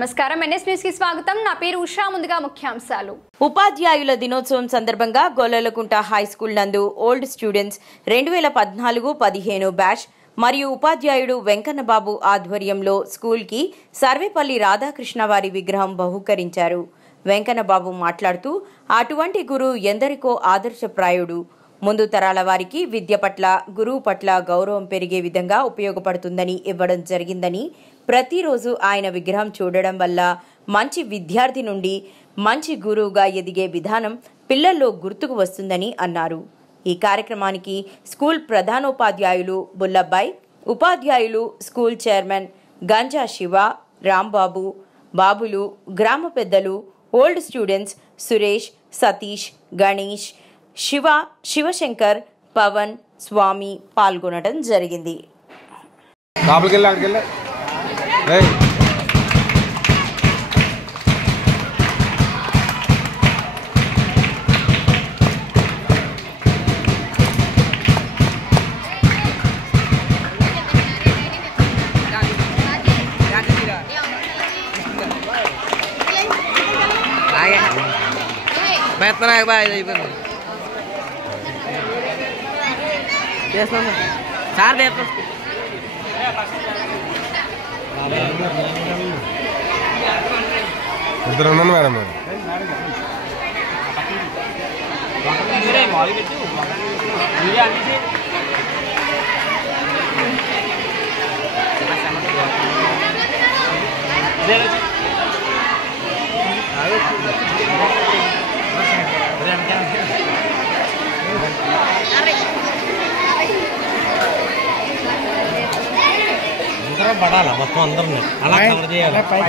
నమస్కారం NS news కి స్వాగతం నా పేరు ఉషా ముందుగా ముఖ్యాంశాలు ఉపాధ్యాయుల దినోత్సవం సందర్భంగా గొల్లలకుంట హై స్కూల్ నందు ఓల్డ్ స్టూడెంట్స్ 2014-15 బ్యాచ్ మరియు ఉపాధ్యాయుడు వెంకన్నబాబు ఆధ్వర్యంలో స్కూల్ కి సర్వేపల్లి రాధాకృష్ణ వారి విగ్రహం బహుకరించారు. వెంకన్నబాబు మాట్లాడుతూ అటువంటి గురు ఎందరికో ఆదర్శప్రాయుడు. ముందు తరాల వారికి విద్య పట్ల గురువు పట్ల గౌరవం పెరిగే విధంగా ఉపయోగపడుతుందని ఇవ్వడం జరిగిందని, ప్రతిరోజు ఆయన విగ్రహం చూడడం వల్ల మంచి విద్యార్థి నుండి మంచి గురువుగా ఎదిగే విధానం పిల్లల్లో గుర్తుకు వస్తుందని అన్నారు. ఈ కార్యక్రమానికి స్కూల్ ప్రధానోపాధ్యాయులు బుల్లబ్బాయ్, ఉపాధ్యాయులు స్కూల్ చైర్మన్ గంజా శివ, రాంబాబు, బాబులు, గ్రామ పెద్దలు, ఓల్డ్ స్టూడెంట్స్ సురేష్, సతీష్, గణేష్, శివ, శివశంకర్, పవన్, స్వామి పాల్గొనడం జరిగింది. సార్ ఇద్దరు ఉన్నాను మేడం. అందరం పడాలా మొత్తం అందరం అలా కవర్ చేయాలి. పైన